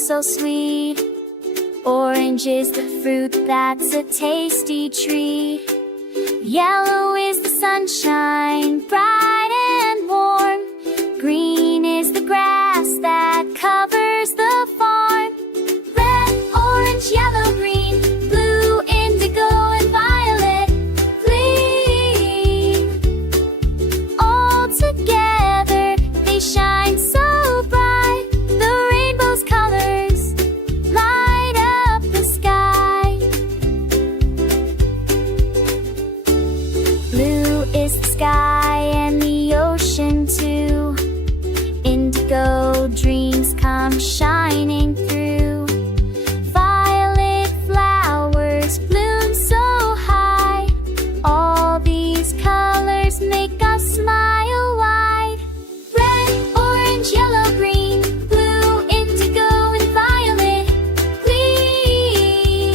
so sweet. Orange is the fruit that's a tasty treat. Yellow is the sunshine, bright and warm. Green is the grass that covers the farm. Red, orange, yellow, green, blue, indigo, and violet gleam. All together they shine so bright. The rainbow's colors light up the sky. Blue is the sky and the ocean too. Indigo dreams come shining through. Violet flowers bloom so high. All these colors make us smile wide. Red, orange, yellow, green, blue, indigo, and violet gleam.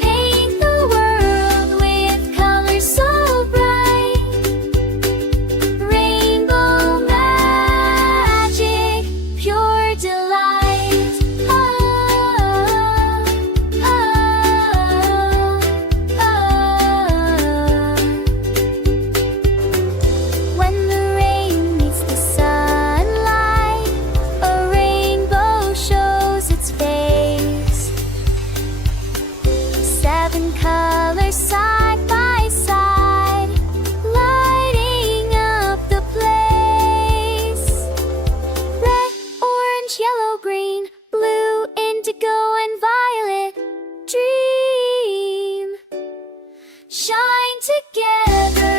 Paint the world with colors so bright. Rainbow magic, pure delight. Oh, oh, oh, oh. When the rain meets the sunlight, a rainbow shows its face. 7 colors side by side, lighting up the place. Red, orange, yellow, green, blue, indigo, and violet dream. Shine together